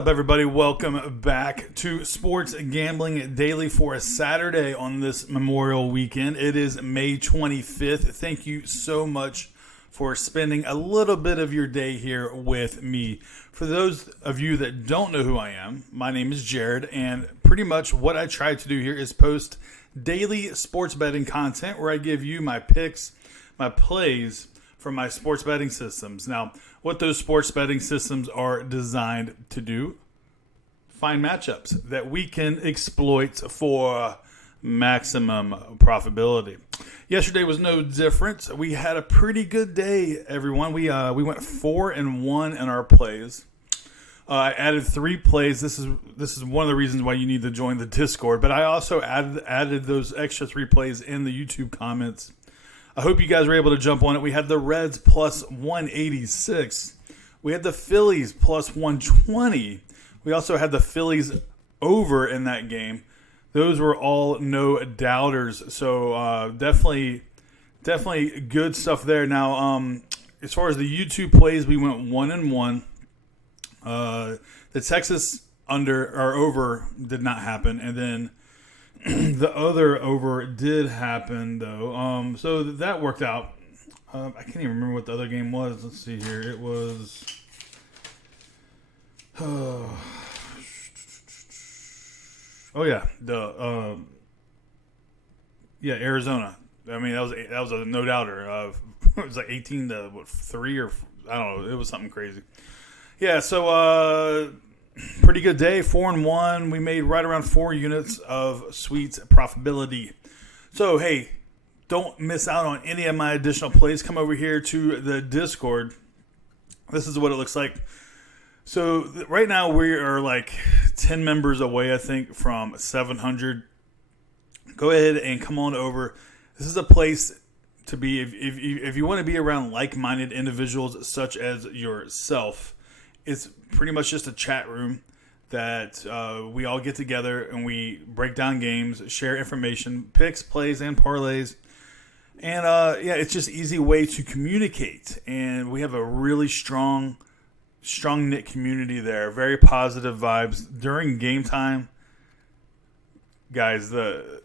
Up, everybody? Welcome back to Sports Gambling Daily for a Saturday on this Memorial Weekend. It is May 25th. Thank you so much for spending a little bit of your day here with me. For those of you that don't know who I am, my name is Jared, and pretty much what I try to do here is post daily sports betting content where I give you my picks, my plays from my sports betting systems. Now, what those sports betting systems are designed to do: find matchups that we can exploit for maximum profitability. Yesterday was no different. We had a pretty good day, everyone. We went 4-1 in our plays. I added 3 plays. This is one of the reasons why you need to join the Discord. But I also added those extra 3 plays in the YouTube comments. I hope you guys were able to jump on it. We had the Reds plus 186. We had the Phillies plus 120. We also had the Phillies over in that game. Those were all no doubters. So definitely good stuff there. Now, as far as the YouTube plays, we went 1-1. The Texas under or over did not happen, and then the other over did happen, though. So that worked out. I can't even remember what the other game was. Let's see here. It was... oh yeah, Arizona. I mean, that was a no doubter. It was like 18-3 or I don't know. It was something crazy. Yeah, so pretty good day, 4-1. We made right around 4 units of sweet profitability. So, hey, don't miss out on any of my additional plays. Come over here to the Discord. This is what it looks like. So, right now we are like 10 members away, I think, from 700. Go ahead and come on over. This is a place to be if you want to be around like-minded individuals such as yourself. It's pretty much just a chat room that we all get together and we break down games, share information, picks, plays, and parlays. And it's just an easy way to communicate. And we have a really strong knit community there. Very positive vibes during game time. Guys, the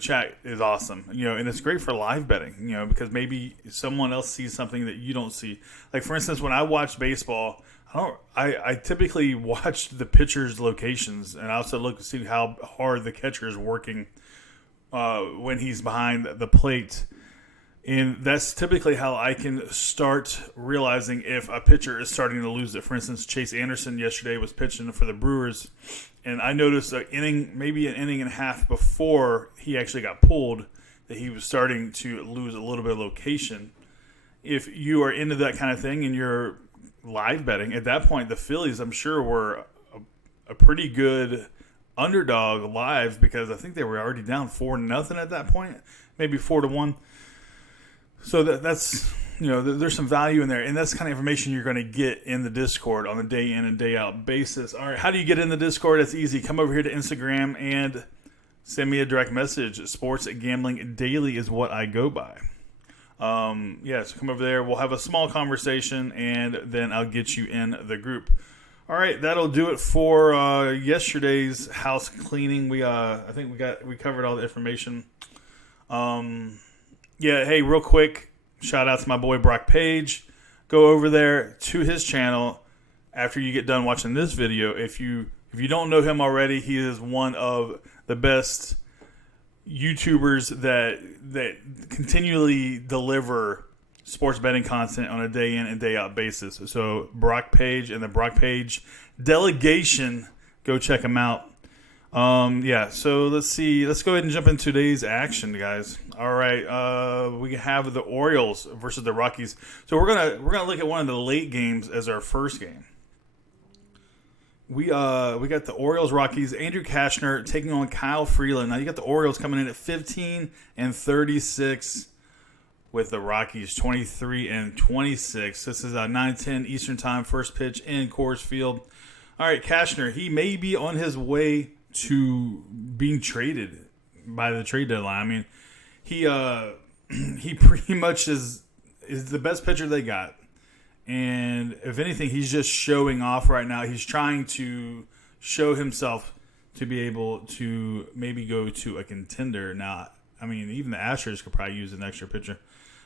chat is awesome, and it's great for live betting, because maybe someone else sees something that you don't see. Like, for instance, when I watch baseball, I typically watch the pitcher's locations, and I also look to see how hard the catcher is working when he's behind the plate. And that's typically how I can start realizing if a pitcher is starting to lose it. For instance, Chase Anderson yesterday was pitching for the Brewers, and I noticed maybe an inning and a half before he actually got pulled, that he was starting to lose a little bit of location. If you are into that kind of thing and you're live betting, at that point, the Phillies, I'm sure, were a pretty good underdog live, because I think they were already down 4-0 at that point, maybe 4-1. So that's there's some value in there, and that's the kind of information you're going to get in the Discord on a day in and day out basis. All right, how do you get in the Discord? It's easy. Come over here to Instagram and send me a direct message. Sports Gambling Daily is what I go by. So come over there. We'll have a small conversation, and then I'll get you in the group. All right, that'll do it for yesterday's house cleaning. I think we covered all the information. Hey, real quick, shout out to my boy Brock Page. Go over there to his channel after you get done watching this video. If you don't know him already, he is one of the best YouTubers that continually deliver sports betting content on a day in and day out basis. So Brock Page and the Brock Page delegation, go check him out. So let's see. Let's go ahead and jump into today's action, guys. All right, we have the Orioles versus the Rockies. So we're gonna look at one of the late games as our first game. We got the Orioles Rockies. Andrew Kashner taking on Kyle Freeland. Now you got the Orioles coming in at 15-36, with the Rockies 23-26. This is 9:10 Eastern Time. First pitch in Coors Field. All right, Kashner. He may be on his way to being traded by the trade deadline. I mean, he pretty much is the best pitcher they got. And if anything, he's just showing off right now. He's trying to show himself to be able to maybe go to a contender. Now, I mean, even the Astros could probably use an extra pitcher.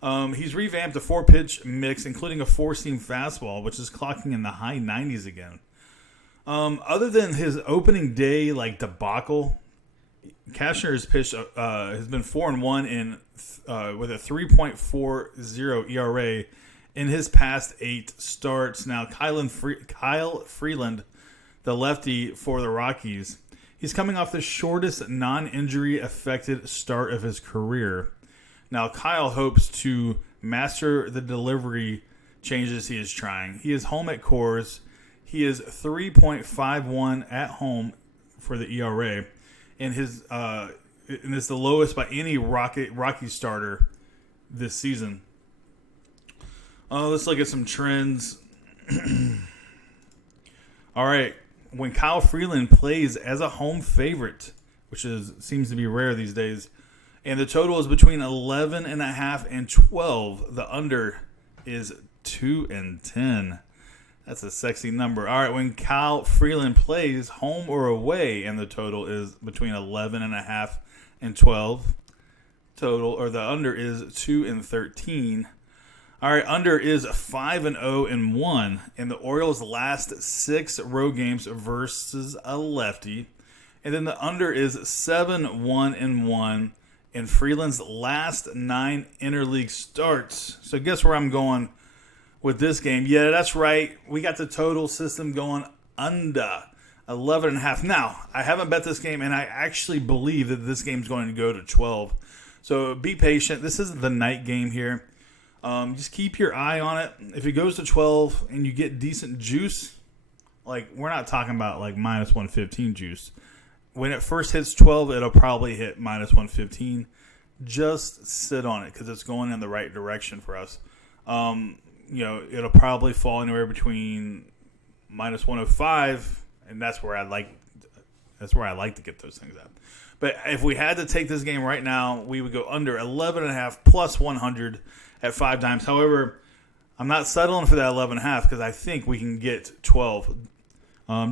He's revamped a 4-pitch mix, including a 4-seam fastball, which is clocking in the high 90s again. Other than his opening day debacle, Cashner has pitched has been 4-1 in with a 3.40 ERA in his past 8 starts. Now, Kyle Freeland, the lefty for the Rockies, he's coming off the shortest non-injury affected start of his career. Now, Kyle hopes to master the delivery changes he is trying. He is home at Coors. He is 3.51 at home for the ERA, and it's the lowest by any Rocky starter this season. Let's look at some trends. All right, when Kyle Freeland plays as a home favorite, which seems to be rare these days, and the total is between 11.5 and 12, the under is 2-10. That's a sexy number. All right, when Kyle Freeland plays home or away, and the total is between 11.5 and 12, the under is 2-13. All right, under is 5-0-1 in the Orioles' last 6 road games versus a lefty, and then the under is 7-1-1 in Freeland's last 9 interleague starts. So guess where I'm going with this game? Yeah, that's right. We got the total system going under 11.5. Now, I haven't bet this game, and I actually believe that this game's going to go to 12. So be patient. This is the night game here. Just keep your eye on it. If it goes to 12 and you get decent juice, we're not talking about minus 115 juice. When it first hits 12, it'll probably hit minus 115. Just sit on it because it's going in the right direction for us. It'll probably fall anywhere between minus 105, and that's where I like to get those things at. But if we had to take this game right now, we would go under 11.5 plus 100 at 5 times. However, I'm not settling for that 11.5 because I think we can get 12.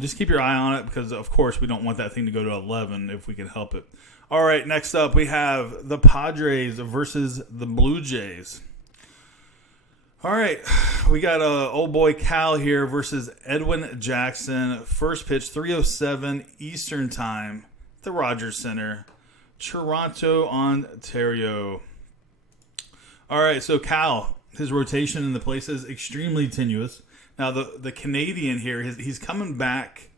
Just keep your eye on it because, of course, we don't want that thing to go to 11 if we can help it. All right, next up we have the Padres versus the Blue Jays. All right, we got old boy Cal here versus Edwin Jackson. First pitch, 3:07 Eastern Time, the Rogers Center, Toronto, Ontario. All right, so Cal, his rotation in the place is extremely tenuous. Now, the Canadian here, he's coming back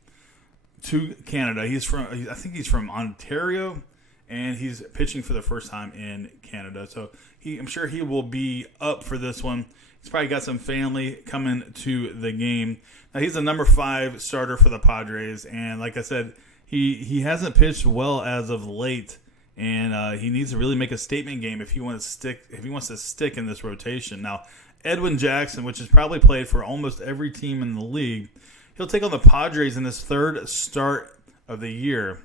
to Canada. I think he's from Ontario, and he's pitching for the first time in Canada. So I'm sure he will be up for this one. He's probably got some family coming to the game. Now, he's the number 5 starter for the Padres, and like I said, he hasn't pitched well as of late, and he needs to really make a statement game if he wants to stick in this rotation. Now, Edwin Jackson, which has probably played for almost every team in the league, he'll take on the Padres in his 3rd start of the year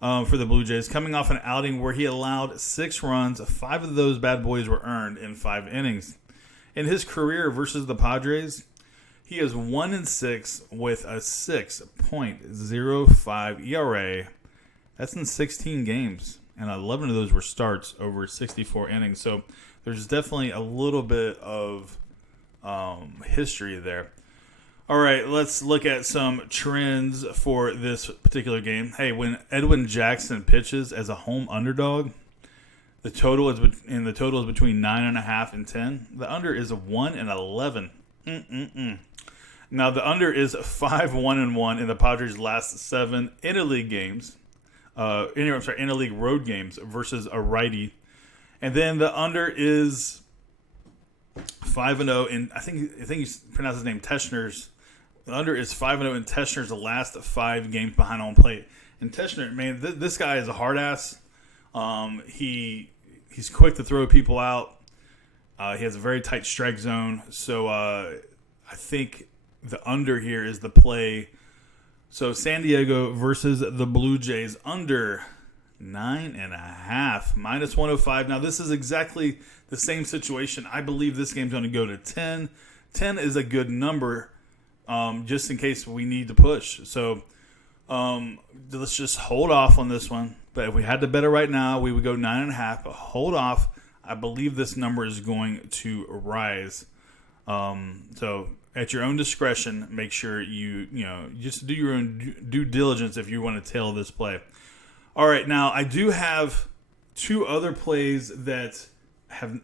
for the Blue Jays, coming off an outing where he allowed 6 runs. 5 of those bad boys were earned in 5 innings. In his career versus the Padres, he is 1-6 with a 6.05 ERA. That's in 16 games, and 11 of those were starts over 64 innings. So there's definitely a little bit of history there. All right, let's look at some trends for this particular game. Hey, when Edwin Jackson pitches as a home underdog, the total is between 9.5 and 10. The under is 1-11. Now the under is 5-1-1 in the Padres' last 7 interleague games. Interleague road games versus a righty. And then the under is 5-0 in I think you pronounce his name Teschner's. The under is 5-0 in Teschner's last 5 games behind home plate. And Teschner, man, this guy is a hard ass. He's quick to throw people out. He has a very tight strike zone. So I think the under here is the play. So San Diego versus the Blue Jays, under 9.5, minus 105. Now, this is exactly the same situation. I believe this game's going to go to 10. 10 is a good number, just in case we need to push. So let's just hold off on this one. But if we had to bet it right now, we would go 9.5. But hold off. I believe this number is going to rise. So at your own discretion, make sure you just do your own due diligence if you want to tail this play. All right, now I do have two other plays that have.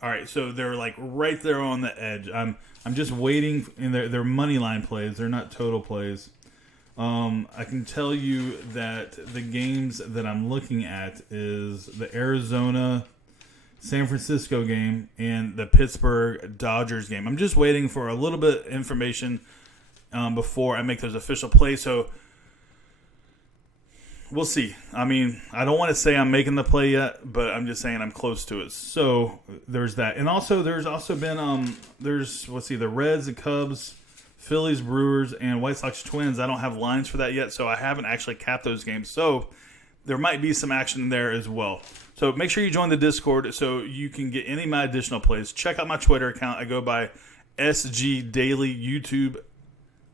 All right, so they're like right there on the edge. I'm just waiting, and they're money line plays. They're not total plays. I can tell you that the games that I'm looking at is the Arizona San Francisco game and the Pittsburgh Dodgers game. I'm just waiting for a little bit of information before I make those official plays. So we'll see. I mean, I don't want to say I'm making the play yet, but I'm just saying I'm close to it. So there's that. And also, there's also been the Reds and Cubs, Phillies, Brewers, and White Sox Twins. I don't have lines for that yet, so I haven't actually capped those games. So there might be some action there as well. So make sure you join the Discord so you can get any of my additional plays. Check out my Twitter account. I go by SG Daily YouTube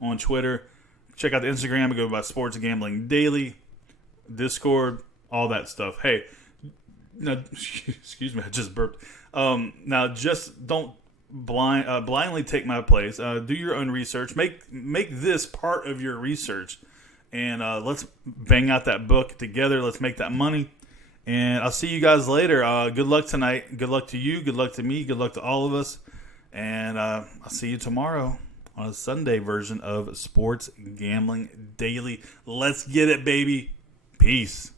on Twitter. Check out the Instagram. I go by Sports Gambling Daily. Discord, all that stuff. Hey, no, excuse me, I just burped. Now, just don't blindly take my plays. Do your own research. Make this part of your research, and let's bang out that book together. Let's make that money. And I'll see you guys later. Good luck tonight. Good luck to you. Good luck to me. Good luck to all of us. And I'll see you tomorrow on a Sunday version of Sports Gambling Daily. Let's get it, baby. Peace.